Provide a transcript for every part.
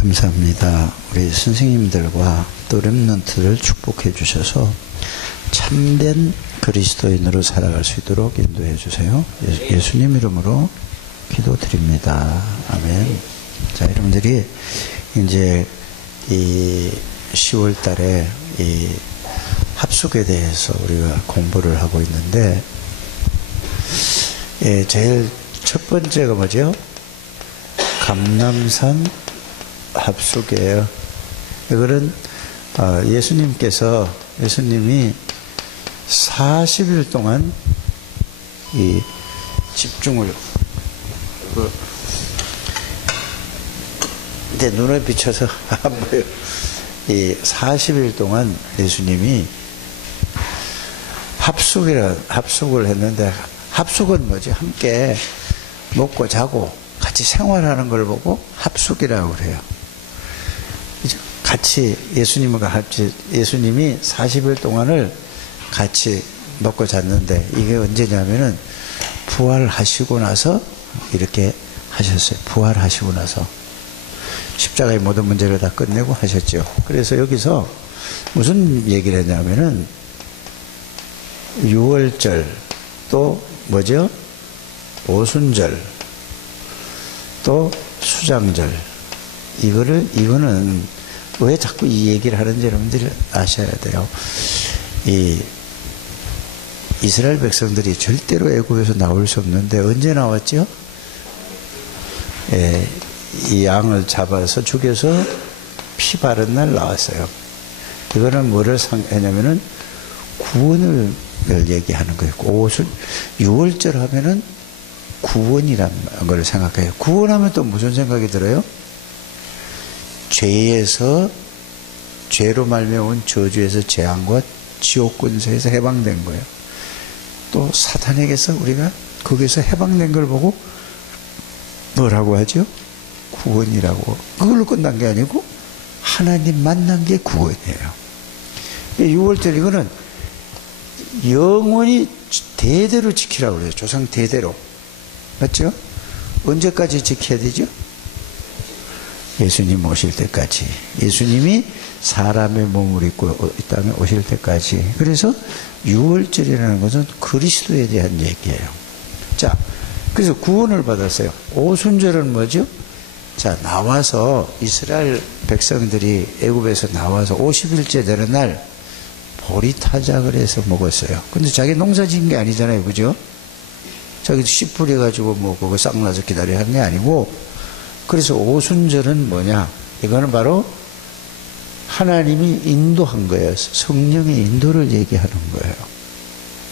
감사합니다. 우리 선생님들과 또 렘넌트를 축복해 주셔서 참된 그리스도인으로 살아갈 수 있도록 인도해 주세요. 예수님 이름으로 기도드립니다. 아멘. 자, 여러분들이 이제 이 10월 달에 이 합숙에 대해서 우리가 공부를 하고 있는데, 제일 첫 번째가 뭐죠? 감람산 합숙이에요. 이거는 예수님이 40일 동안 이 집중을, 내 눈에 비춰서 안 보여. 이 40일 동안 예수님이 합숙을 했는데, 합숙은 뭐지? 함께 먹고 자고 같이 생활하는 걸 보고 합숙이라고 그래요. 같이 예수님이 40일 동안을 같이 먹고 잤는데, 이게 언제냐면은 부활하시고 나서 이렇게 하셨어요. 부활하시고 나서 십자가의 모든 문제를 다 끝내고 하셨죠. 그래서 여기서 무슨 얘기를 했냐면은 6월절, 또 뭐죠? 오순절, 또 수장절. 이거는 왜 자꾸 이 얘기를 하는지 여러분들이 아셔야 돼요. 이 이스라엘 백성들이 절대로 애굽에서 나올 수 없는데 언제 나왔죠? 이 양을 잡아서 죽여서 피 바른 날 나왔어요. 이거는 뭐를 상하냐면은 구원을 얘기하는 거예요. 6월절 하면은 구원이란 걸 생각해요. 구원하면 또 무슨 생각이 들어요? 죄로 말미암은 저주에서 재앙과 지옥 권세에서 해방된 거예요. 또 사탄에게서 우리가 거기서 해방된 걸 보고 뭐라고 하죠? 구원이라고. 그걸로 끝난 게 아니고 하나님 만난 게 구원이에요. 6월절 이거는 영원히 대대로 지키라고 그래요. 조상 대대로. 맞죠? 언제까지 지켜야 되죠? 예수님 오실 때까지. 예수님이 사람의 몸을 입고 이 땅에 오실 때까지. 그래서 6월절이라는 것은 그리스도에 대한 얘기예요. 자, 그래서 구원을 받았어요. 오순절은 뭐죠? 자, 나와서 이스라엘 백성들이 애굽에서 나와서 50일째 되는 날 보리타작을 해서 먹었어요. 근데 자기 농사 지은 게 아니잖아요. 그죠? 자기 씨 뿌려가지고 뭐 그거 싹나서 기다려 하는 게 아니고. 그래서 오순절은 뭐냐? 이거는 바로 하나님이 인도한 거예요. 성령의 인도를 얘기하는 거예요.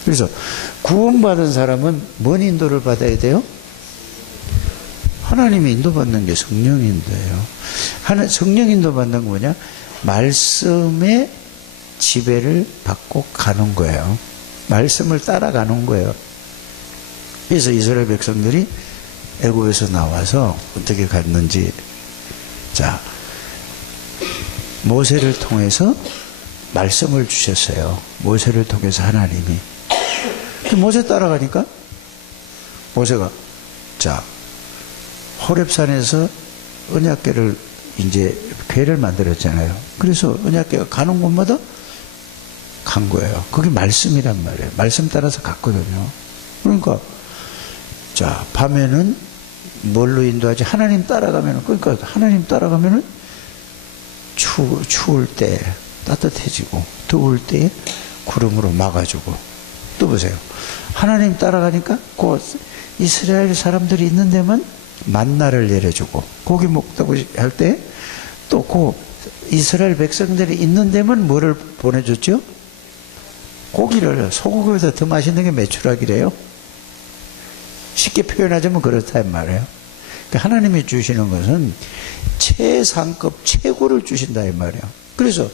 그래서 구원받은 사람은 뭔 인도를 받아야 돼요? 하나님이 인도받는 게 성령 인도예요. 성령 인도 받는 건 뭐냐? 말씀의 지배를 받고 가는 거예요. 말씀을 따라가는 거예요. 그래서 이스라엘 백성들이 애굽에서 나와서 어떻게 갔는지, 자, 모세를 통해서 말씀을 주셨어요. 모세를 통해서 하나님이. 모세 따라가니까 모세가, 자, 호렙산에서 언약궤를 이제 궤를 만들었잖아요. 그래서 언약궤가 가는 곳마다 간 거예요. 그게 말씀이란 말이에요. 말씀 따라서 갔거든요. 그러니까 자, 밤에는 뭘로 인도하지? 하나님 따라가면은, 그러니까 하나님 따라가면은 추울 때 따뜻해지고, 더울 때 구름으로 막아주고. 또 보세요. 하나님 따라가니까 그 이스라엘 사람들이 있는 데만 만나를 내려주고, 고기 먹다고 할 때 또 그 이스라엘 백성들이 있는 데만 뭐를 보내줬죠? 고기를. 소고기보다 더 맛있는 게 메추라기래요. 쉽게 표현하자면 그렇단 말이에요. 그러니까 하나님이 주시는 것은 최상급 최고를 주신다 이 말이에요. 그래서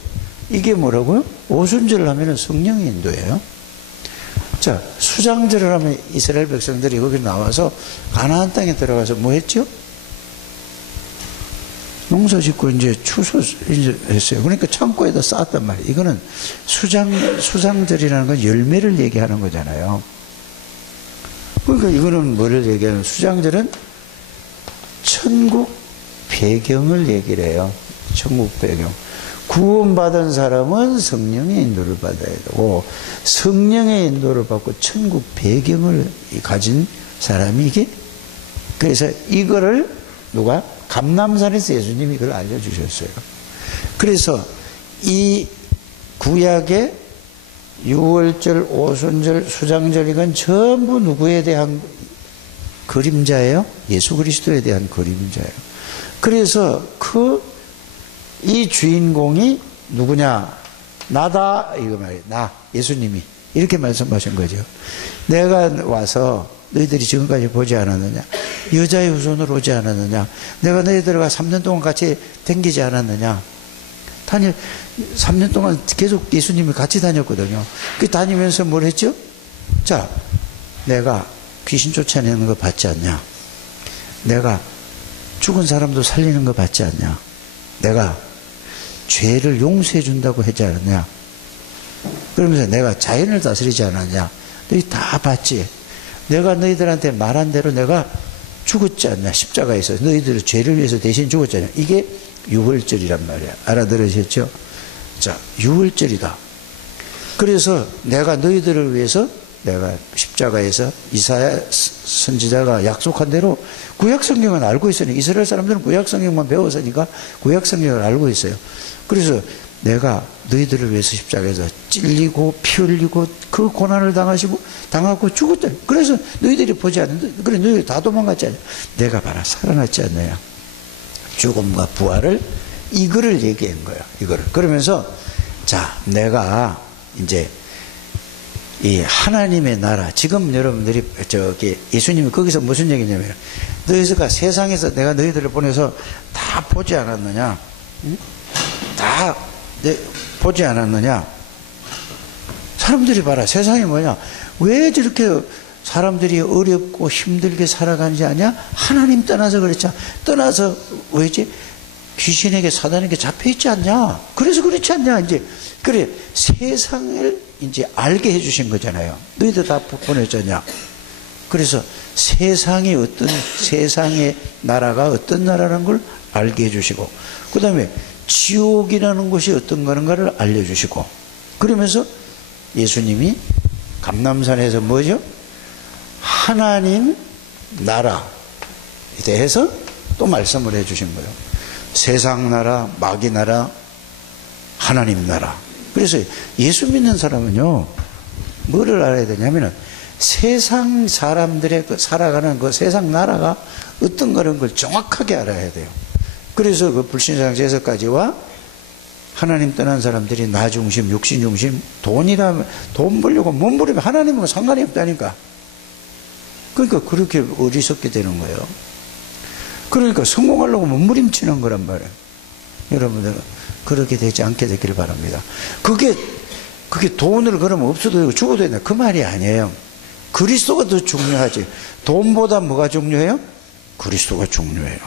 이게 뭐라고요? 오순절을 하면 성령의 인도예요. 자, 수장절을 하면 이스라엘 백성들이 거기 나와서 가나안 땅에 들어가서 뭐 했죠? 농사 짓고 이제 추수 했어요. 그러니까 창고에다 쌓았단 말이에요. 이거는 수장절이라는 건 열매를 얘기하는 거잖아요. 그러니까 이거는 뭐를 얘기하는, 수장절은 천국 배경을 얘기를 해요. 천국 배경. 구원받은 사람은 성령의 인도를 받아야 되고, 성령의 인도를 받고 천국 배경을 가진 사람이 이게, 그래서 이거를 누가? 감람산에서 예수님이 이걸 알려주셨어요. 그래서 이 구약의 유월절, 오순절, 수장절, 이건 전부 누구에 대한 그림자예요? 예수 그리스도에 대한 그림자예요. 그래서 이 주인공이 누구냐? 나다, 이거 말이에요. 나, 예수님이. 이렇게 말씀하신 거죠. 내가 와서 너희들이 지금까지 보지 않았느냐? 여자의 후손으로 오지 않았느냐? 내가 너희들과 3년 동안 같이 댕기지 않았느냐? 3년 동안 계속 예수님이 같이 다녔거든요. 그 다니면서 뭘 했죠? 자, 내가 귀신 쫓아내는 거 봤지 않냐? 내가 죽은 사람도 살리는 거 봤지 않냐? 내가 죄를 용서해 준다고 하지 않았냐? 그러면서 내가 자연을 다스리지 않았냐? 너희 다 봤지? 내가 너희들한테 말한 대로 내가 죽었지 않냐? 십자가에서 너희들 죄를 위해서 대신 죽었지 않냐? 이게 유월절이란 말이야. 알아들으셨죠? 자, 유월절이다. 그래서 내가 너희들을 위해서 내가 십자가에서 이사야 선지자가 약속한 대로 구약성경은 알고 있으니, 이스라엘 사람들은 구약성경만 배웠으니까 구약성경을 알고 있어요. 그래서 내가 너희들을 위해서 십자가에서 찔리고 피 흘리고 그 고난을 당하고 죽었다. 그래서 너희들이 보지 않는데, 그래 너희들이 다 도망갔지 않냐? 내가 봐라, 살아났지 않느냐? 죽음과 부활을, 이거를 얘기한 거야. 이거를. 그러면서 자, 내가 이제 이 하나님의 나라, 지금 여러분들이 예수님이 거기서 무슨 얘기냐면, 너희가 세상에서 내가 너희들을 보내서 다 보지 않았느냐? 응? 다 보지 않았느냐? 사람들이 봐라, 세상이 뭐냐? 왜 저렇게 사람들이 어렵고 힘들게 살아가는지 아냐? 하나님 떠나서 그랬죠. 떠나서 왜지? 귀신에게, 사단에게 잡혀있지 않냐? 그래서 그렇지 않냐? 이제 그래, 세상을 이제 알게 해주신 거잖아요. 너희들 다 보냈잖냐? 그래서 세상이 세상의 나라가 어떤 나라라는 걸 알게 해주시고, 그 다음에 지옥이라는 곳이 어떤 거는가를 알려주시고, 그러면서 예수님이 감람산에서 뭐죠? 하나님 나라에 대해서 또 말씀을 해주신 거예요. 세상 나라, 마귀 나라, 하나님 나라. 그래서 예수 믿는 사람은요, 뭐를 알아야 되냐면은 세상 사람들의 살아가는 그 세상 나라가 어떤 거라는 걸 정확하게 알아야 돼요. 그래서 그 불신앙 제서까지와 하나님 떠난 사람들이 나 중심, 육신 중심, 돈 벌려고 몸부리면 하나님은 상관이 없다니까. 그러니까 그렇게 어리석게 되는 거예요. 그러니까 성공하려고 몸부림치는 거란 말이에요. 여러분들 그렇게 되지 않게 되기를 바랍니다. 그게 돈을 그러면 없어도 되고 죽어도 된다, 그 말이 아니에요. 그리스도가 더 중요하지. 돈보다 뭐가 중요해요? 그리스도가 중요해요.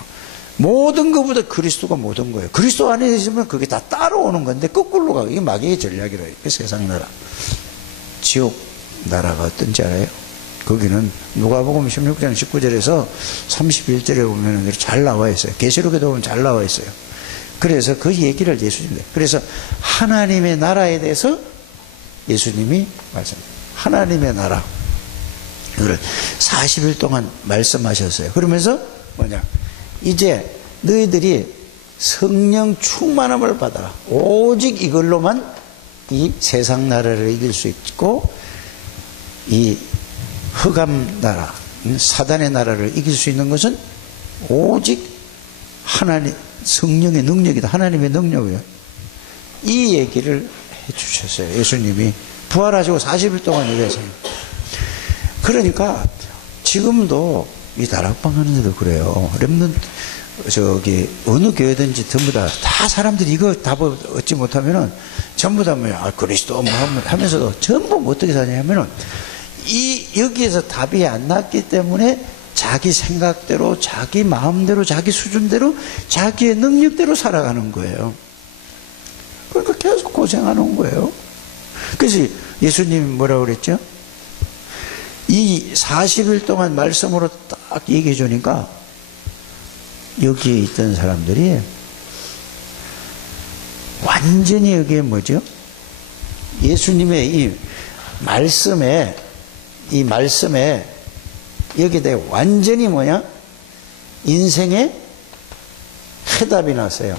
모든 것보다 그리스도가 모든 거예요. 그리스도 안에 있으면 그게 다 따라오는 건데 거꾸로 가. 이게 마귀의 전략이라. 세상 나라. 지옥 나라가 어떤지 알아요? 거기는 누가복음 16장 19절에서 31절에 보면 잘 나와 있어요. 계시록에도 보면 잘 나와 있어요. 그래서 그 얘기를 예수님이, 그래서 하나님의 나라에 대해서 예수님이 말씀합니다. 하나님의 나라. 이걸 40일 동안 말씀하셨어요. 그러면서 뭐냐? 이제 너희들이 성령 충만함을 받아라. 오직 이걸로만 이 세상 나라를 이길 수 있고, 이 흑암 나라, 사단의 나라를 이길 수 있는 것은 오직 하나님, 성령의 능력이다. 하나님의 능력이에요. 이 얘기를 해주셨어요. 예수님이 부활하시고 40일 동안 얘기했어요. 그러니까 지금도 이 다락방 하는 데도 그래요. 렘넌트 어느 교회든지 전부 다 사람들이 이거 답을 얻지 못하면은 전부 다 뭐야, 그리스도 뭐 하면서도 전부 뭐 어떻게 사냐면은 여기에서 답이 안 났기 때문에 자기 생각대로, 자기 마음대로, 자기 수준대로, 자기의 능력대로 살아가는 거예요. 그러니까 계속 고생하는 거예요. 그래서 예수님이 뭐라고 그랬죠? 이 40일 동안 말씀으로 딱 얘기해 주니까 여기에 있던 사람들이 완전히 여기에 뭐죠? 예수님의 이 말씀에 여기에 완전히 뭐냐? 인생의 해답이 났어요.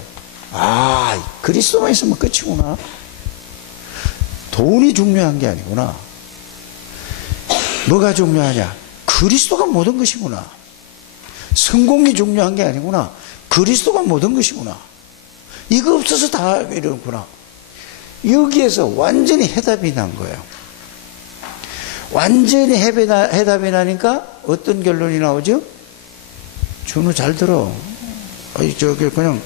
아, 그리스도만 있으면 끝이구나. 돈이 중요한 게 아니구나. 뭐가 중요하냐? 그리스도가 모든 것이구나. 성공이 중요한 게 아니구나. 그리스도가 모든 것이구나. 이거 없어서 다 이러구나. 여기에서 완전히 해답이 난 거예요. 완전히 해답이 나니까 어떤 결론이 나오죠? 준우 잘 들어. 아니, 저기 그냥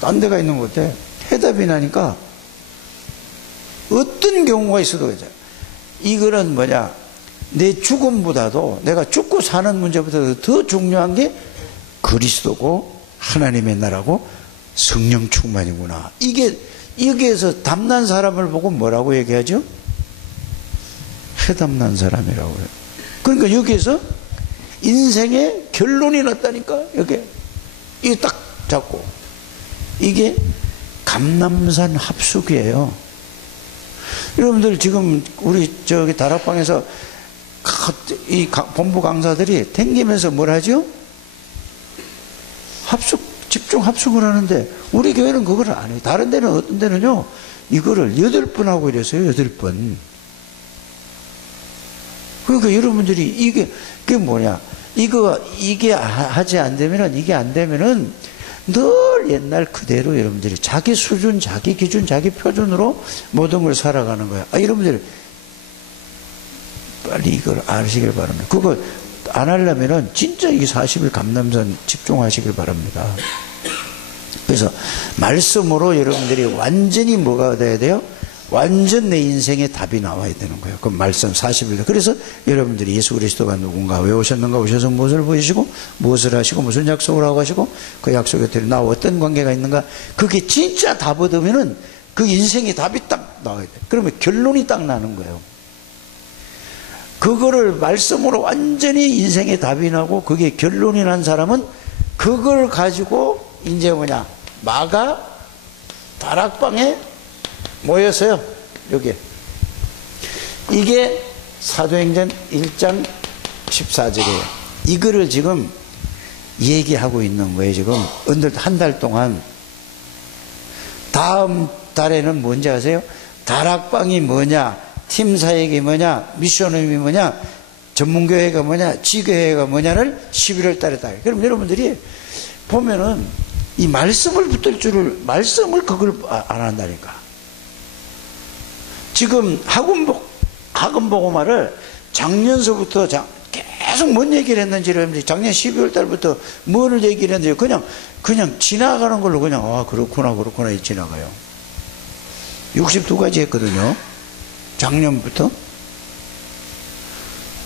딴 데가 있는 것 같아. 해답이 나니까 어떤 경우가 있어도 괜찮아. 이거는 뭐냐? 내 죽음보다도 내가 죽고 사는 문제보다도 더 중요한 게 그리스도고 하나님의 나라고 성령 충만이구나. 이게 여기에서 답난 사람을 보고 뭐라고 얘기하죠? 해답난 사람이라고 해요. 그러니까 여기에서 인생의 결론이 났다니까. 여기 이게 딱 잡고 이게 감남산 합숙이에요. 여러분들 지금 우리 저기 다락방에서 이 본부 강사들이 댕기면서 뭘 하죠? 합숙, 집중 합숙을 하는데 우리 교회는 그걸 안 해요. 다른 데는 어떤 데는요 이거를 8번 하고 이랬어요. 8번. 그러니까 여러분들이 이게 뭐냐? 이게 하지 안 되면은, 이게 안 되면은 늘 옛날 그대로 여러분들이 자기 수준, 자기 기준, 자기 표준으로 모든 걸 살아가는 거야. 아, 여러분들이 빨리 이걸 아시길 바랍니다. 그거 안 하려면은 진짜 이게 40일 감남산 집중하시길 바랍니다. 그래서 말씀으로 여러분들이 완전히 뭐가 돼야 돼요? 완전 내 인생의 답이 나와야 되는 거예요. 그 말씀 40일. 그래서 여러분들이 예수 그리스도가 누군가, 왜 오셨는가, 오셔서 무엇을 보이시고 무엇을 하시고 무슨 약속을 하고 하시고 그 약속에 들이 나와 어떤 관계가 있는가, 그게 진짜 답 얻으면은 그 인생의 답이 딱 나와야 돼. 그러면 결론이 딱 나는 거예요. 그거를 말씀으로 완전히 인생의 답이 나고 그게 결론이 난 사람은 그걸 가지고 이제 뭐냐, 마가 다락방에 모였어요. 여기 이게 사도행전 1장 14절이에요. 이거를 지금 얘기하고 있는 거예요. 지금 한 달 동안. 다음 달에는 뭔지 아세요? 다락방이 뭐냐, 팀사역이 뭐냐, 미션홈이 뭐냐, 전문교회가 뭐냐, 지교회가 뭐냐를 11월 달에 다. 그럼 여러분들이 보면은 이 말씀을 붙들 줄을, 말씀을 그걸 안 한다니까. 지금 학원보고말을 작년서부터 계속 뭔 얘기를 했는지를, 작년 12월 달부터 뭐를 얘기를 했는지 그냥 지나가는 걸로 그냥, 아, 그렇구나 지나가요. 62가지 했거든요. 작년부터.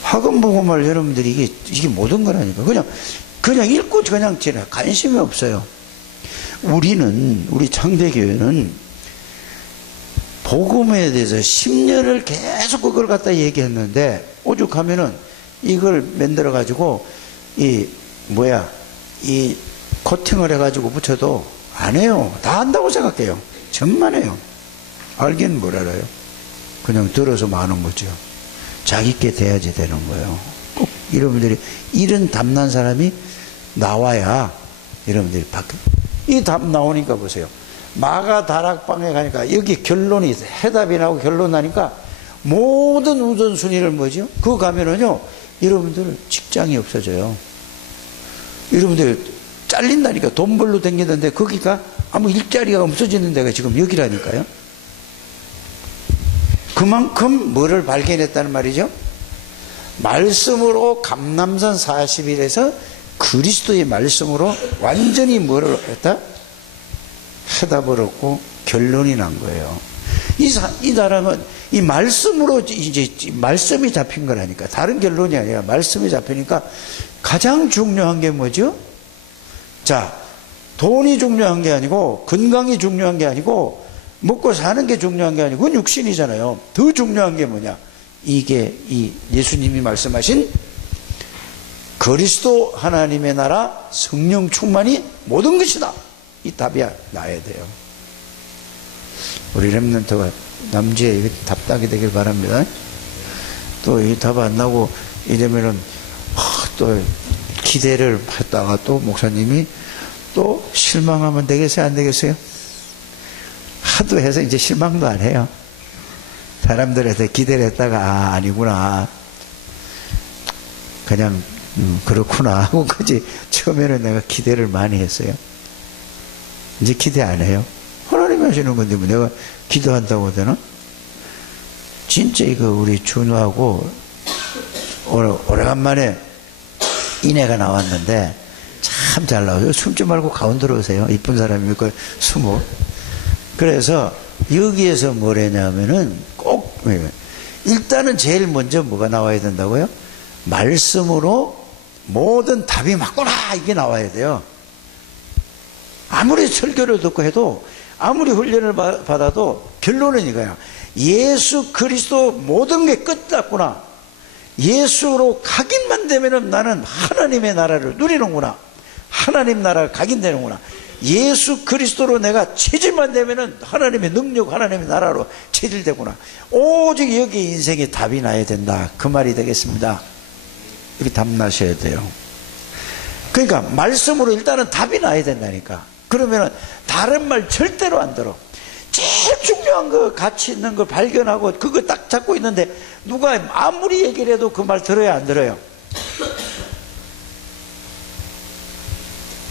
학원보고말 여러분들이 이게 모든 거라니까. 그냥 읽고 그냥 지나, 관심이 없어요. 우리 창대교회는 복음에 대해서 10년을 계속 그걸 갖다 얘기했는데, 오죽하면은 이걸 만들어 가지고 이 코팅을 해 가지고 붙여도 안 해요. 다 안다고 생각해요. 전만해요. 알긴 뭘 알아요. 그냥 들어서 마는 거죠. 자기께 돼야지 되는 거예요. 꼭 여러분들이 이런 답난 사람이 나와야 여러분들이 이 답 나오니까 보세요. 마가 다락방에 가니까 여기 결론이, 해답이 나오고 결론 나니까 모든 우선순위를 뭐죠? 그거 가면은요, 여러분들 직장이 없어져요. 여러분들 잘린다니까. 돈 벌러 다니던데 거기가 아무 일자리가 없어지는 데가 지금 여기라니까요. 그만큼 뭐를 발견했다는 말이죠? 말씀으로 감남산 40일에서 그리스도의 말씀으로 완전히 뭐를 했다? 해답을 얻고 결론이 난 거예요. 이 사람은 이 말씀으로 이제 말씀이 잡힌 거라니까. 다른 결론이 아니라 말씀이 잡히니까 가장 중요한 게 뭐죠? 자, 돈이 중요한 게 아니고, 건강이 중요한 게 아니고, 먹고 사는 게 중요한 게 아니고, 그건 육신이잖아요. 더 중요한 게 뭐냐? 이게 이 예수님이 말씀하신 그리스도 하나님의 나라 성령 충만이 모든 것이다. 이 답이 나야 돼요. 우리 렘넌트가 남주에 답답이 되길 바랍니다. 또 이 답 안 나고 이러면은 또 기대를 했다가 또 목사님이 또 실망하면 되겠어요? 안 되겠어요? 하도 해서 이제 실망도 안 해요. 사람들한테 기대를 했다가 아니구나, 그냥 그렇구나 하고 그지. 처음에는 내가 기대를 많이 했어요. 이제 기대 안 해요. 하나님이 하시는 건데 뭐 내가 기도한다고 되나? 진짜 이거 우리 준우하고 오래간만에 인애가 나왔는데 참 잘 나와요. 숨지 말고 가운데로 오세요. 이쁜 사람이 그 숨어. 그래서 여기에서 뭐래냐면은 꼭 일단은 제일 먼저 뭐가 나와야 된다고요? 말씀으로 모든 답이 맞구나, 이게 나와야 돼요. 아무리 설교를 듣고 해도, 아무리 훈련을 받아도 결론은 이거야. 예수 그리스도 모든 게 끝났구나. 예수로 각인만 되면은 나는 하나님의 나라를 누리는구나. 하나님 나라가 각인되는구나. 예수 그리스도로 내가 체질만 되면은 하나님의 능력, 하나님의 나라로 체질되구나. 오직 여기 인생에 답이 나야 된다, 그 말이 되겠습니다. 이렇게 답 나셔야 돼요. 그러니까 말씀으로 일단은 답이 나야 된다니까. 그러면은 다른 말 절대로 안 들어. 제일 중요한 거, 가치 있는 거 발견하고 그거 딱 잡고 있는데 누가 아무리 얘기를 해도 그 말 들어요, 안 들어요?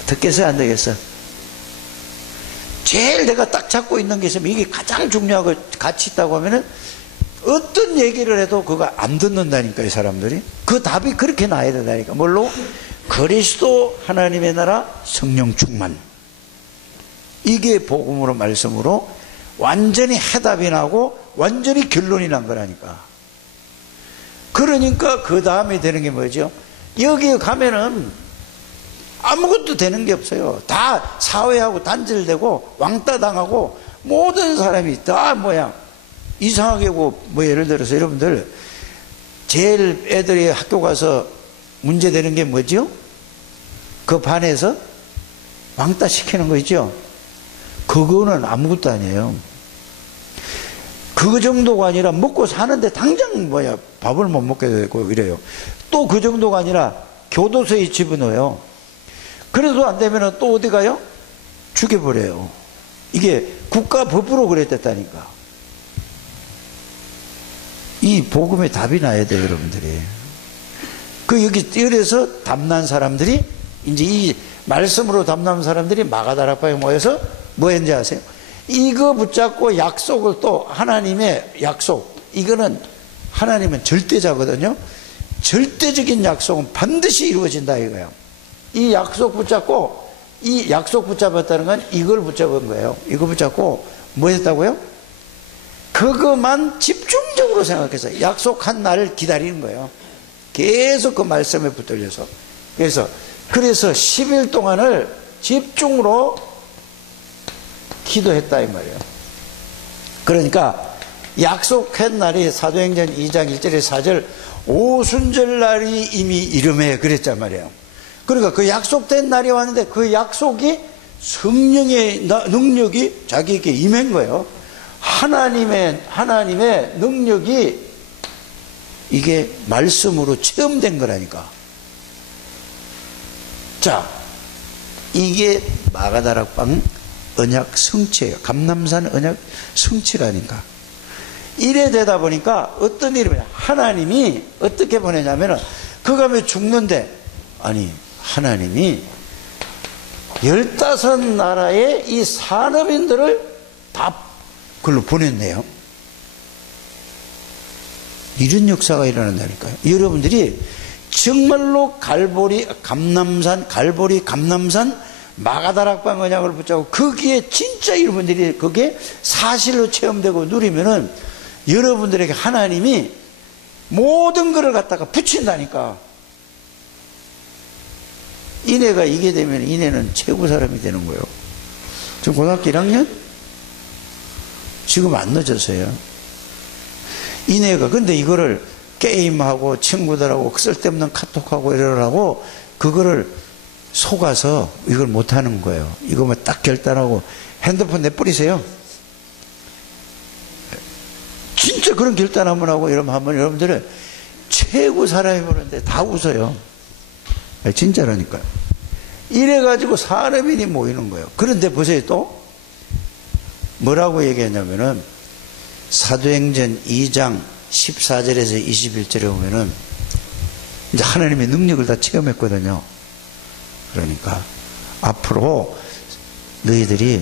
듣겠어요, 안 되겠어요? 제일 내가 딱 잡고 있는 게 있으면 이게 가장 중요하고 가치 있다고 하면은 어떤 얘기를 해도 그거 안 듣는다니까, 이 사람들이. 그 답이 그렇게 나야 된다니까. 뭘로? 그리스도 하나님의 나라 성령 충만. 이게 복음으로, 말씀으로 완전히 해답이 나고 완전히 결론이 난 거라니까. 그러니까 그 다음에 되는 게 뭐죠? 여기에 가면은 아무것도 되는 게 없어요. 다 사회하고 단절되고 왕따 당하고 모든 사람이 다 이상하게 뭐 예를 들어서 여러분들 제일 애들이 학교 가서 문제 되는 게 뭐죠? 그 반에서 왕따 시키는 거 있죠? 그거는 아무것도 아니에요. 그 정도가 아니라 먹고 사는데 당장 밥을 못 먹게 되고 이래요. 또 그 정도가 아니라 교도소에 집어넣어요. 그래도 안 되면 또 어디 가요? 죽여버려요. 이게 국가법으로 그랬다니까. 이 복음의 답이 나야 돼요, 여러분들이. 그래서 답난 사람들이, 이제 이 말씀으로 답난 사람들이 마가다락방에 모여서 뭐 했는지 아세요? 이거 붙잡고 약속을, 또 하나님의 약속, 이거는 하나님은 절대자거든요. 절대적인 약속은 반드시 이루어진다 이거예요. 이 약속 붙잡고, 이 약속 붙잡았다는 건 이걸 붙잡은 거예요. 이거 붙잡고 뭐 했다고요? 그것만 집중적으로 생각해서 약속한 날을 기다리는 거예요. 계속 그 말씀에 붙들려서. 그래서 10일 동안을 집중으로 기도했다 이 말이에요. 그러니까 약속한 날이 사도행전 2장 1절에 4절 오순절 날이 이미 이름에 그랬단 말이에요. 그러니까 그 약속된 날이 왔는데 그 약속이 성령의 능력이 자기에게 임한 거예요. 하나님의 능력이 이게 말씀으로 체험된 거라니까. 자, 이게 마가다락방 언약 성취예요. 감람산 언약 성취라니까. 이래 되다 보니까 어떤 일이 뭐냐, 하나님이 어떻게 보내냐면은 그가 왜 죽는데, 아니 하나님이 15나라의 이 산업인들을 다 그걸로 보냈네요. 이런 역사가 일어난다니까요. 여러분들이 정말로 감남산 마가다락방 언약을 붙잡고 거기에 진짜 여러분들이 그게 사실로 체험되고 누리면은 여러분들에게 하나님이 모든 것을 갖다가 붙인다니까. 이내가 이게 되면 이내는 최고 사람이 되는 거예요. 지금 고등학교 1학년? 지금 안 늦었어요. 이내가 근데 이거를 게임하고 친구들하고 쓸데없는 카톡하고 이러라고 그거를 속아서 이걸 못하는 거예요. 이거만 딱 결단하고 핸드폰 내버리세요. 진짜 그런 결단 한번 하고 이러면 하면 여러분들은 최고 사람이 보는데 다 웃어요. 진짜라니까요. 이래가지고 사람이 모이는 거예요. 그런데 보세요. 또 뭐라고 얘기했냐면은 사도행전 2장 14절에서 21절에 보면은 이제 하나님의 능력을 다 체험했거든요. 그러니까 앞으로 너희들이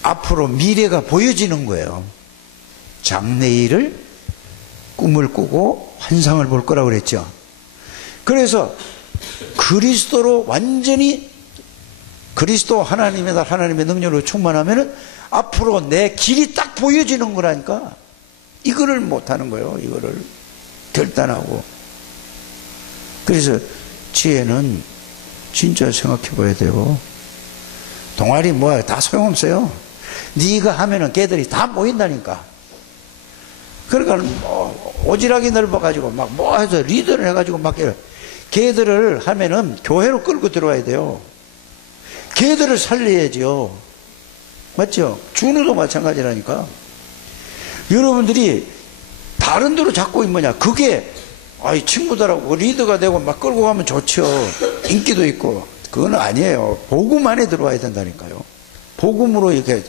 앞으로 미래가 보여지는 거예요. 장래일을 꿈을 꾸고 환상을 볼 거라고 그랬죠. 그래서 그리스도로 완전히 그리스도 하나님이다 하나님의 능력으로 충만하면은 앞으로 내 길이 딱 보여지는 거라니까. 이거를 못하는 거예요. 이거를 결단하고. 그래서 지혜는 진짜 생각해 봐야 돼요. 동아리 뭐야 다 소용없어요. 네가 하면은 걔들이 다 모인다니까. 그러니까 뭐 오지랖이 넓어가지고 막 뭐 해서 리더를 해가지고 막 걔들을 하면은 교회로 끌고 들어와야 돼요. 걔들을 살려야지요. 맞죠? 준우도 마찬가지라니까. 여러분들이 다른 데로 자꾸 뭐냐 그게 아이 친구들하고 리더가 되고 막 끌고 가면 좋죠. 인기도 있고. 그건 아니에요. 복음 안에 들어와야 된다니까요. 복음으로 이렇게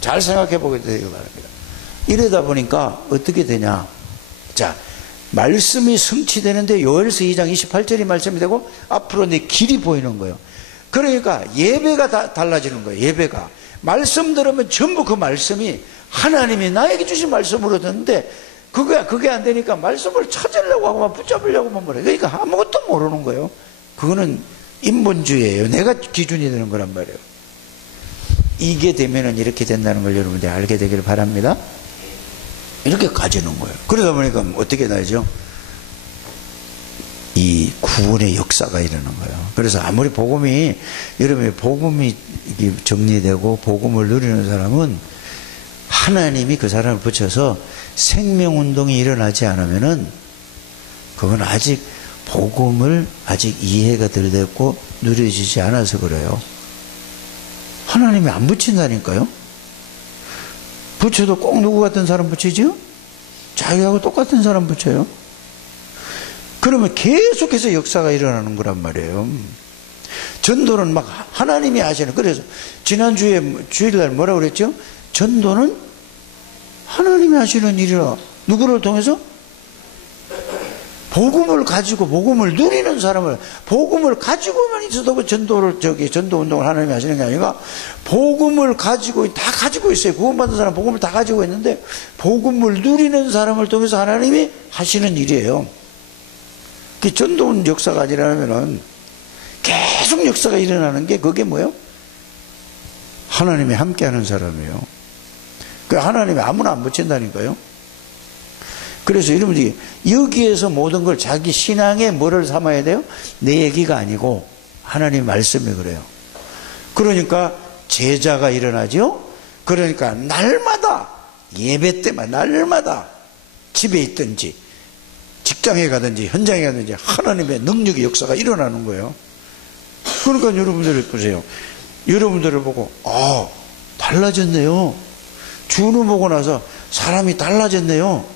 잘 생각해 보게 되기 바랍니다. 이러다 보니까 어떻게 되냐. 자, 말씀이 성취되는데 요엘서 2장 28절이 말씀이 되고 앞으로 내 길이 보이는 거예요. 그러니까 예배가 달라지는 거예요. 예배가. 말씀 들으면 전부 그 말씀이 하나님이 나에게 주신 말씀으로 듣는데 그게 안 되니까 말씀을 찾으려고 하고 붙잡으려고만 뭐래. 그러니까 아무것도 모르는 거예요. 그거는 인본주의예요. 내가 기준이 되는 거란 말이에요. 이게 되면은 이렇게 된다는 걸 여러분들이 알게 되기를 바랍니다. 이렇게 가지는 거예요. 그러다 보니까 어떻게 나죠? 이 구원의 역사가 일어나는 거예요. 그래서 아무리 복음이 여러분이 복음이 정리되고 복음을 누리는 사람은 하나님이 그 사람을 붙여서 생명운동이 일어나지 않으면은 그건 아직 복음을 아직 이해가 덜 됐고 누려지지 않아서 그래요. 하나님이 안 붙인다니까요. 붙여도 꼭 누구 같은 사람 붙이죠? 자기하고 똑같은 사람 붙여요. 그러면 계속해서 역사가 일어나는 거란 말이에요. 전도는 막 하나님이 하시는. 그래서 지난주에 주일날 뭐라고 그랬죠? 전도는 하나님이 하시는 일이라. 누구를 통해서? 복음을 가지고 복음을 누리는 사람을 복음을 가지고만 있어도 전도 운동을 하나님이 하시는 게 아니라 복음을 가지고 다 가지고 있어요. 구원받은 사람 복음을 다 가지고 있는데 복음을 누리는 사람을 통해서 하나님이 하시는 일이에요. 그 전도 역사가 일어나면은 계속 역사가 일어나는 게 그게 뭐예요? 하나님이 함께하는 사람이에요. 그 하나님이 아무나 안 붙인다니까요. 그래서 여러분들이 여기에서 모든 걸 자기 신앙의 뭐를 삼아야 돼요? 내 얘기가 아니고 하나님 말씀이 그래요. 그러니까 제자가 일어나죠. 그러니까 날마다 예배 때만 날마다 집에 있든지 직장에 가든지 현장에 가든지 하나님의 능력의 역사가 일어나는 거예요. 그러니까 여러분들 보세요. 여러분들을 보고 달라졌네요. 주는 보고 나서 사람이 달라졌네요.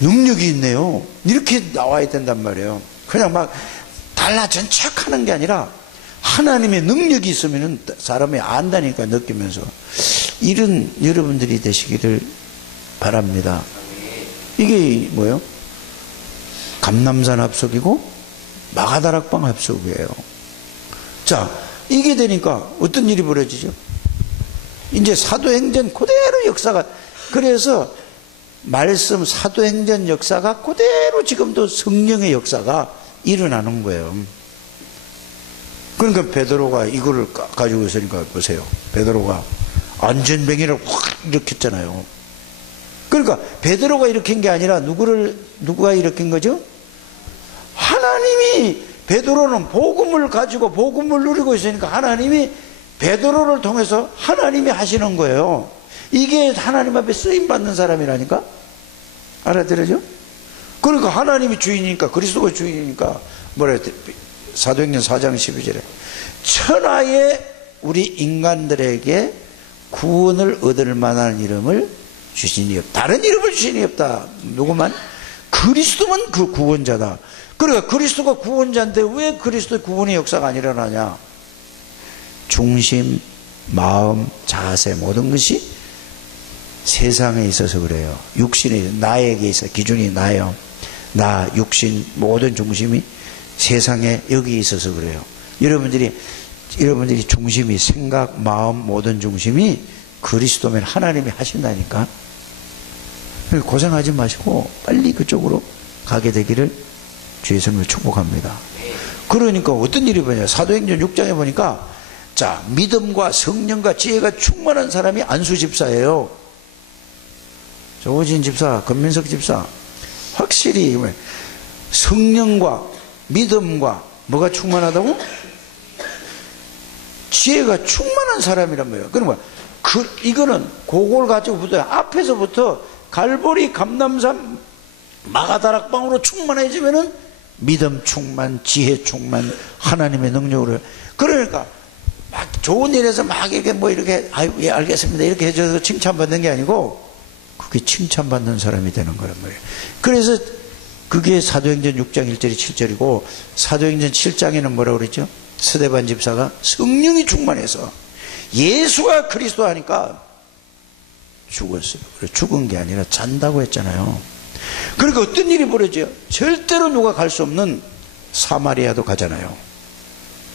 능력이 있네요. 이렇게 나와야 된단 말이에요. 그냥 막 달라진 척 하는 게 아니라 하나님의 능력이 있으면 사람이 안다니까 느끼면서 이런 여러분들이 되시기를 바랍니다. 이게 뭐예요? 감람산 합숙이고 마가다락방 합숙이에요. 자, 이게 되니까 어떤 일이 벌어지죠? 이제 사도행전 그대로 역사가, 그래서 말씀 사도행전 역사가 그대로 지금도 성령의 역사가 일어나는 거예요. 그러니까 베드로가 이거를 가지고 있으니까 보세요. 베드로가 안전뱅이를 확 일으켰잖아요. 그러니까 베드로가 일으킨 게 아니라 누가 일으킨 거죠? 하나님이. 베드로는 복음을 가지고 복음을 누리고 있으니까 하나님이 베드로를 통해서 하나님이 하시는 거예요. 이게 하나님 앞에 쓰임 받는 사람이라니까. 알아들어죠? 그러니까 하나님이 주인이니까, 그리스도가 주인이니까 뭐라 했대? 사도행전 4장 12절에 천하의 우리 인간들에게 구원을 얻을 만한 이름을 주시니 없다. 다른 이름을 주시니 없다. 누구만? 그리스도만 그 구원자다. 그러니까 그리스도가 구원자인데 왜 그리스도의 구원의 역사가 안 일어나냐? 중심, 마음, 자세 모든 것이 세상에 있어서 그래요. 육신에, 나에게 있어. 기준이 나요. 나, 육신, 모든 중심이 세상에 여기 있어서 그래요. 여러분들이 중심이, 생각, 마음, 모든 중심이 그리스도면 하나님이 하신다니까. 고생하지 마시고 빨리 그쪽으로 가게 되기를 주의 성령으로 축복합니다. 그러니까 어떤 일이 보냐? 사도행전 6장에 보니까 자, 믿음과 성령과 지혜가 충만한 사람이 안수 집사예요. 조진 집사, 권민석 집사, 확실히 성령과 믿음과 뭐가 충만하다고? 지혜가 충만한 사람이란 말이에요. 그러면 이거는 그걸 가지고부터 앞에서부터 갈보리 감람산 마가다락방으로 충만해지면은 믿음 충만, 지혜 충만, 하나님의 능력으로. 그러니까 막 좋은 일에서 막 이렇게 뭐 이렇게 아유 예 알겠습니다 이렇게 해줘서 칭찬받는 게 아니고 그게 칭찬받는 사람이 되는 거란 말이에요. 그래서 그게 사도행전 6장 1절이 7절이고 사도행전 7장에는 뭐라고 그랬죠? 스데반 집사가 성령이 충만해서 예수가 그리스도 하니까 죽었어요. 죽은 게 아니라 잔다고 했잖아요. 그러니까 어떤 일이 벌어져요? 절대로 누가 갈 수 없는 사마리아도 가잖아요.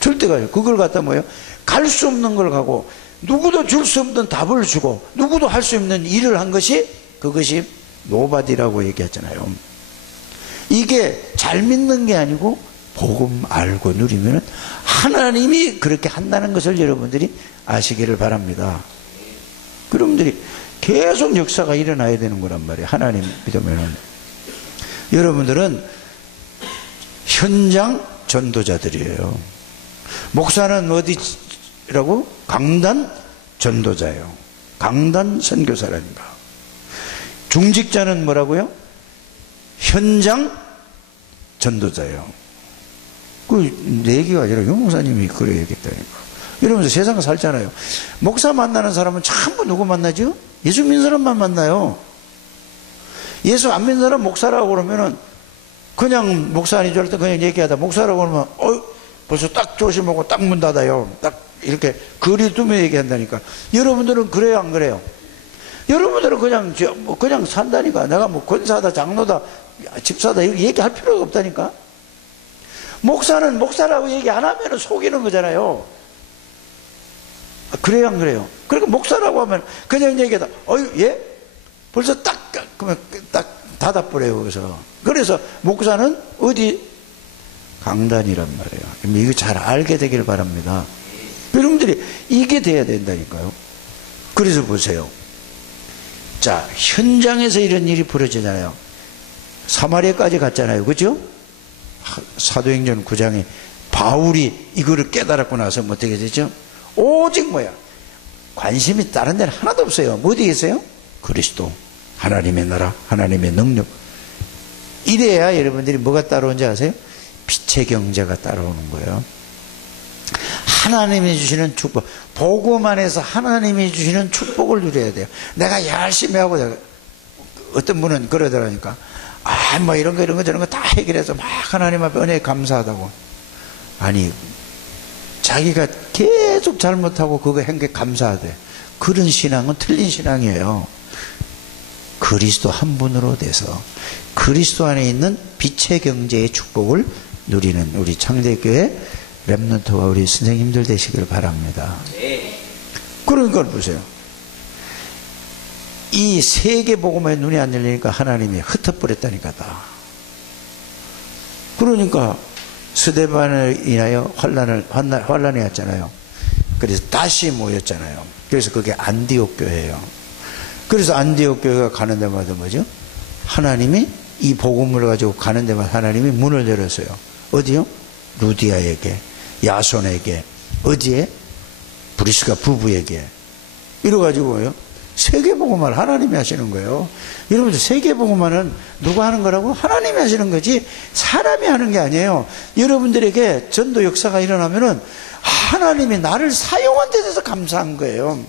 절대 가요. 그걸 갖다 뭐예요? 갈 수 없는 걸 가고 누구도 줄 수 없는 답을 주고 누구도 할 수 없는 일을 한 것이 그것이 노바디라고 얘기했잖아요. 이게 잘 믿는 게 아니고 복음 알고 누리면 하나님이 그렇게 한다는 것을 여러분들이 아시기를 바랍니다. 여러분들이 계속 역사가 일어나야 되는 거란 말이에요. 하나님 믿으면은. 여러분들은 현장 전도자들이에요. 목사는 어디라고? 강단 전도자예요. 강단 선교사라니까. 중직자는 뭐라고요? 현장 전도자예요. 내 얘기가 아니라 유 목사님이 그래 얘기했다니까. 이러면서 세상을 살잖아요. 목사 만나는 사람은 전부 누구 만나죠? 예수 믿는 사람만 만나요. 예수 안 믿는 사람 목사라고 그러면은 그냥 목사 아닌 줄 알았다 그냥 얘기하다 목사라고 그러면 벌써 딱 조심하고 딱 문 닫아요. 딱 이렇게 거리 두며 얘기한다니까. 여러분들은 그래요 안 그래요? 여러분들은 그냥 산다니까. 내가 뭐 권사다 장로다 집사다 이렇게 얘기할 필요가 없다니까. 목사는 목사라고 얘기 안 하면 속이는 거잖아요. 그래요 안 그래요? 그러니까 목사라고 하면 그냥 얘기하다 예? 벌써 딱 그러면 딱 닫아버려요. 그래서 목사는 어디? 강단이란 말이에요. 이거 잘 알게 되길 바랍니다. 여러분들이 이게 돼야 된다니까요. 그래서 보세요. 자, 현장에서 이런 일이 벌어지잖아요. 사마리아까지 갔잖아요. 그죠? 사도행전 9장에 바울이 이거를 깨달았고 나서 어떻게 되죠? 오직 뭐야? 관심이 다른 데는 하나도 없어요. 뭐 어디 계세요? 그리스도, 하나님의 나라, 하나님의 능력. 이래야 여러분들이 뭐가 따라오는지 아세요? 빛의 경제가 따라오는 거예요. 하나님이 주시는 축복, 복음 안에서 하나님이 주시는 축복을 누려야 돼요. 내가 열심히 하고 어떤 분은 그러더라니까 뭐 이런 거 저런 거 다 해결해서 막 하나님 앞에 은혜에 감사하다고. 아니 자기가 계속 잘못하고 그거 한 게 감사하대. 그런 신앙은 틀린 신앙이에요. 그리스도 한 분으로 돼서 그리스도 안에 있는 빛의 경제의 축복을 누리는 우리 창대교회 렘넌트와 우리 선생님들 되시길 바랍니다. 그러니까 보세요. 이 세계 복음에 눈이 안 열리니까 하나님이 흩어버렸다니까 다. 그러니까 스데반을 인하여 환란이 왔잖아요. 그래서 다시 모였잖아요. 그래서 그게 안디옥 교회예요. 그래서 안디옥 교회가 가는 데마다 뭐죠? 하나님이 이 복음을 가지고 가는 데마다 하나님이 문을 열었어요. 어디요? 루디아에게, 야손에게, 어디에? 브리스가 부부에게. 이래가지고요. 세계복음화를 하나님이 하시는 거예요. 여러분들 세계복음화는 누가 하는 거라고? 하나님이 하시는 거지 사람이 하는 게 아니에요. 여러분들에게 전도 역사가 일어나면은 하나님이 나를 사용한 데 대해서 감사한 거예요.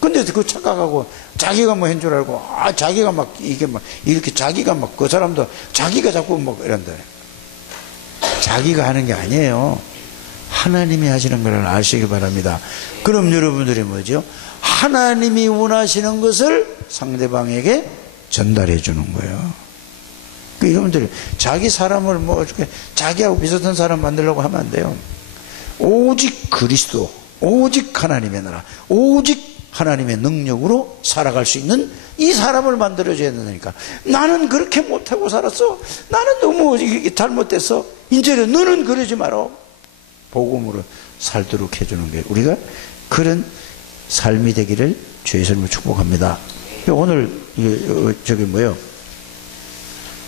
근데 그 착각하고 자기가 뭐 한 줄 알고 자기가 막 이게 막 이렇게 자기가 막 그 사람도 자기가 자꾸 뭐 이런다. 자기가 하는 게 아니에요. 하나님이 하시는 걸 아시기 바랍니다. 그럼 여러분들이 뭐죠? 하나님이 원하시는 것을 상대방에게 전달해 주는 거예요. 그 여러분들이 자기 사람을 뭐 어떻게 자기하고 비슷한 사람 만들려고 하면 안 돼요. 오직 그리스도, 오직 하나님의 나라, 오직 하나님의 능력으로 살아갈 수 있는 이 사람을 만들어줘야 된다니까. 나는 그렇게 못하고 살았어. 나는 너무 잘못됐어. 이제는 너는 그러지 마라. 복음으로 살도록 해주는 게 우리가 그런 삶이 되기를 주의 이름으로 축복합니다. 오늘 저기 뭐요?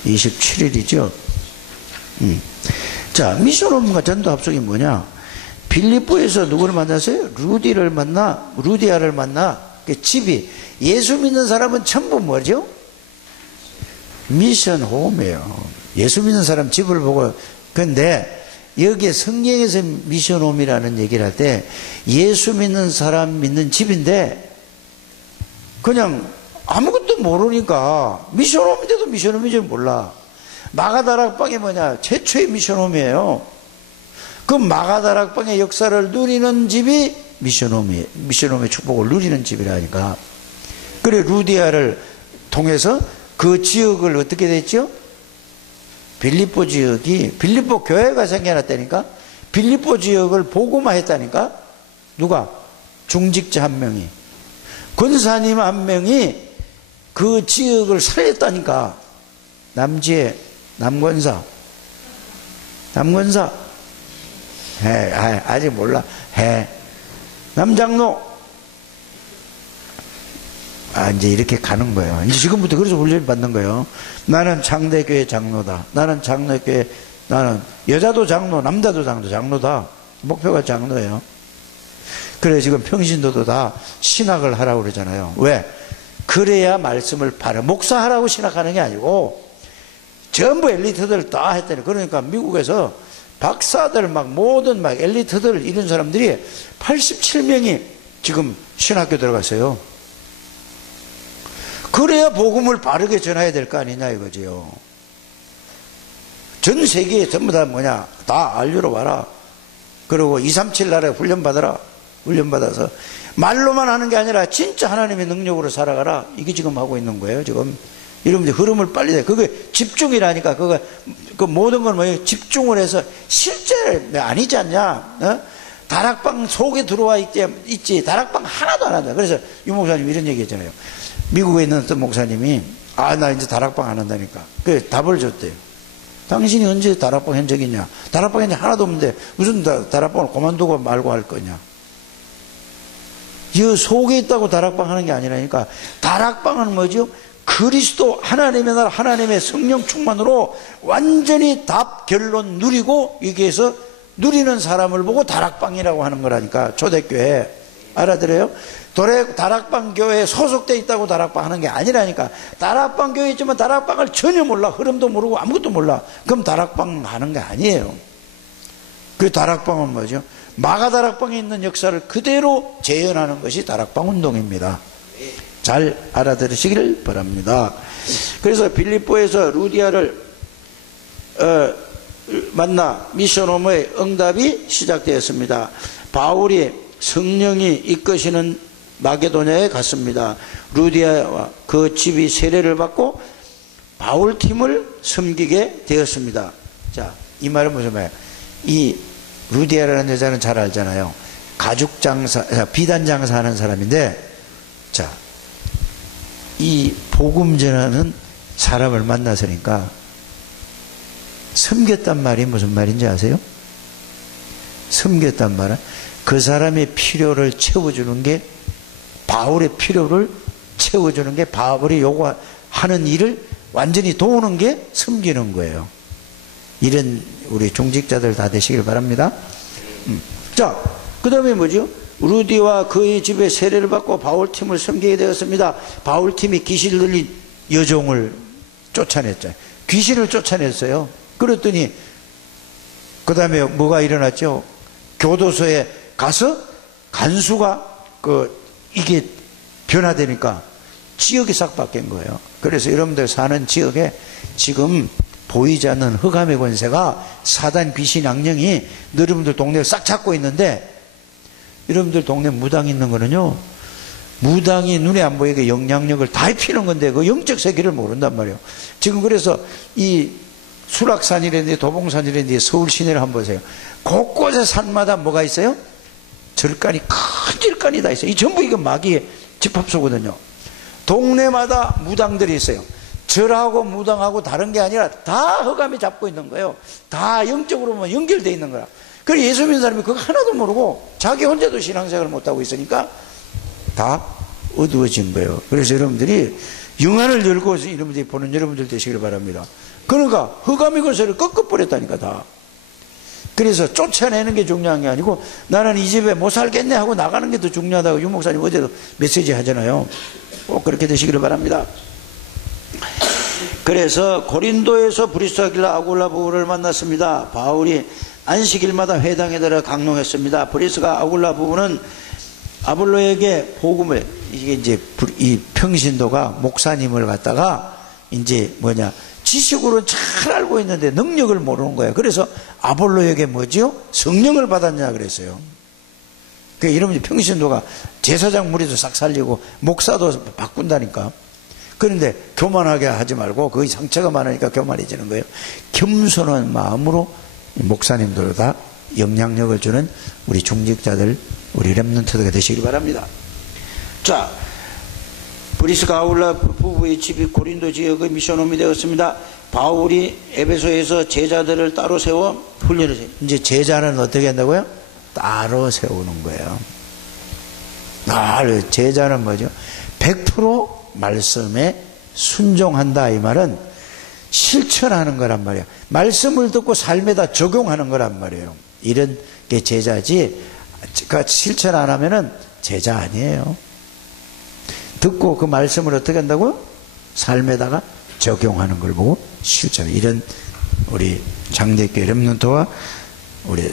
27일이죠. 자, 미션홈과 전도 합성이 뭐냐? 빌립보에서 누구를 만났어요? 루디아를 만나. 그 집이 예수 믿는 사람은 전부 뭐죠? 미션홈이에요. 예수 믿는 사람 집을 보고. 근데 여기에 성경에서 미션홈이라는 얘기를 할 때 예수 믿는 사람 믿는 집인데 그냥 아무것도 모르니까 미션홈인데도 미션홈인지 몰라. 마가다락방이 뭐냐? 최초의 미션홈이에요. 그 마가다락방의 역사를 누리는 집이 미션홈의 축복을 누리는 집이라니까. 그래 루디아를 통해서 그 지역을 어떻게 됐죠? 빌립보 지역이 빌립보 교회가 생겨났다니까. 빌립보 지역을 복음화했다니까. 누가? 중직자 한 명이, 권사님 한 명이 그 지역을 살렸다니까. 남지혜 남권사 아직 몰라. 남장로. 이제 이렇게 가는 거예요. 이제 지금부터 그래서 훈련 받는 거예요. 나는 장대교회 장로다. 나는 장로교회, 나는 여자도 장로, 남자도 장로다. 목표가 장로예요. 그래 지금 평신도도 다 신학을 하라고 그러잖아요. 왜? 그래야 말씀을 팔아. 목사하라고 신학하는 게 아니고 전부 엘리트들 다 했더니. 그러니까 미국에서 박사들 모든 엘리트들 이런 사람들이 87명이 지금 신학교 들어갔어요. 그래야 복음을 바르게 전해야 될 거 아니냐 이거지요. 전 세계에 전부 다 뭐냐? 다 알류로 와라. 그리고 237 나라에 훈련받아라. 훈련받아서 말로만 하는 게 아니라 진짜 하나님의 능력으로 살아가라. 이게 지금 하고 있는 거예요. 지금 여러분들 흐름을 빨리 내. 그게 집중이라니까. 그 모든 걸 뭐예요? 집중을 해서 실제 아니지 않냐? 다락방 속에 들어와 있지. 다락방 하나도 안 한다. 그래서 유 목사님 이런 얘기 했잖아요. 미국에 있는 어떤 목사님이 나 이제 다락방 안 한다니까. 그 답을 줬대요. 당신이 언제 다락방 한 적 있냐? 다락방 한 적 하나도 없는데 무슨 다락방을 그만두고 말고 할 거냐? 이 속에 있다고 다락방 하는 게 아니라니까. 다락방은 뭐죠? 그리스도 하나님의 나라 하나님의 성령 충만으로 완전히 답 결론 누리고 여기에서 누리는 사람을 보고 다락방이라고 하는 거라니까. 초대교회 알아들어요? 다락방 교회에 소속돼 있다고 다락방 하는 게 아니라니까. 다락방 교회에 있지만 다락방을 전혀 몰라. 흐름도 모르고 아무것도 몰라. 그럼 다락방 하는 게 아니에요. 그 다락방은 뭐죠? 마가다락방에 있는 역사를 그대로 재현하는 것이 다락방 운동입니다. 잘 알아들으시기를 바랍니다. 그래서 빌립보에서 루디아를 만나 미션홈의 응답이 시작되었습니다. 바울이 성령이 이끄시는 마게도냐에 갔습니다. 루디아와 그 집이 세례를 받고 바울 팀을 섬기게 되었습니다. 자, 이 말은 무슨 말이에요? 이 루디아라는 여자는 잘 알잖아요. 가죽 장사, 비단 장사하는 사람인데, 자, 이 복음 전하는 사람을 만나서니까 섬겼단 말이 무슨 말인지 아세요? 섬겼단 말은 그 사람의 필요를 채워주는 게, 바울의 필요를 채워주는 게, 바울이 요구하는 일을 완전히 도우는 게 섬기는 거예요. 이런 우리 중직자들 다 되시길 바랍니다. 자, 그 다음에 뭐죠? 루디와 그의 집에 세례를 받고 바울팀을 섬기게 되었습니다. 바울팀이 귀신 들린 여종을 쫓아냈죠. 귀신을 쫓아냈어요. 그랬더니 그 다음에 뭐가 일어났죠? 교도소에 가서 간수가 이게 변화되니까 지역이 싹 바뀐 거예요. 그래서 여러분들 사는 지역에 지금 보이지 않는 흑암의 권세가 사단 귀신 악령이 여러분들 동네를 싹 잡고 있는데, 여러분들 동네 무당 있는 거는요, 무당이 눈에 안 보이게 영향력을 다 입히는 건데 그 영적 세계를 모른단 말이에요. 지금 그래서 이 수락산이라든지 도봉산이라든지 서울 시내를 한번 보세요. 곳곳에 산마다 뭐가 있어요? 절간이, 큰 절간이 다 있어요. 이 전부 이거 마귀의 집합소거든요. 동네마다 무당들이 있어요. 절하고 무당하고 다른 게 아니라 다 흑암이 잡고 있는 거예요. 다 영적으로만 연결되어 있는 거라. 그래서 예수 믿는 사람이 그거 하나도 모르고 자기 혼자도 신앙생활을 못하고 있으니까 다 어두워진 거예요. 그래서 여러분들이 영안을 열고 여러분들이 보는 여러분들 되시길 바랍니다. 그러니까 흑암의 권세를 꺾어버렸다니까 다. 그래서 쫓아내는 게 중요한 게 아니고 나는 이 집에 못 살겠네 하고 나가는 게 더 중요하다고 유 목사님 어제도 메시지 하잖아요. 꼭 그렇게 되시기를 바랍니다. 그래서 고린도에서 브리스가길라 아굴라 부부를 만났습니다. 바울이 안식일마다 회당에 들어 강론했습니다. 브리스가 아굴라 부부는 아볼로에게 복음을, 이게 이제 이 평신도가 목사님을 갖다가 이제 지식으로는 잘 알고 있는데 능력을 모르는 거예요. 그래서 아볼로에게 뭐지요? 성령을 받았냐 그랬어요. 그 여러분이 평신도가 제사장 무리도 싹 살리고 목사도 바꾼다니까. 그런데 교만하게 하지 말고 거기 상처가 많으니까 교만해지는 거예요. 겸손한 마음으로 목사님들 다 영향력을 주는 우리 중직자들, 우리 렘넌트가 되시길 바랍니다. 자, 브리스가 아굴라 부부의 집이 고린도 지역의 미션홈이 되었습니다. 바울이 에베소에서 제자들을 따로 세워 훈련을 해요. 이제 제자는 어떻게 한다고요? 따로 세우는 거예요. 제자는 뭐죠? 100% 말씀에 순종한다, 이 말은 실천하는 거란 말이에요. 말씀을 듣고 삶에다 적용하는 거란 말이에요. 이런 게 제자지, 그러니까 실천 안 하면은 제자 아니에요. 듣고 그 말씀을 어떻게 한다고요? 삶에다가 적용하는 걸 보고 실천. 이런 우리 장대교회 렘넌트와 우리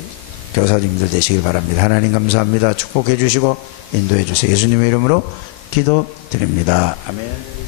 교사님들 되시길 바랍니다. 하나님 감사합니다. 축복해 주시고 인도해 주세요. 예수님의 이름으로 기도드립니다. 아멘.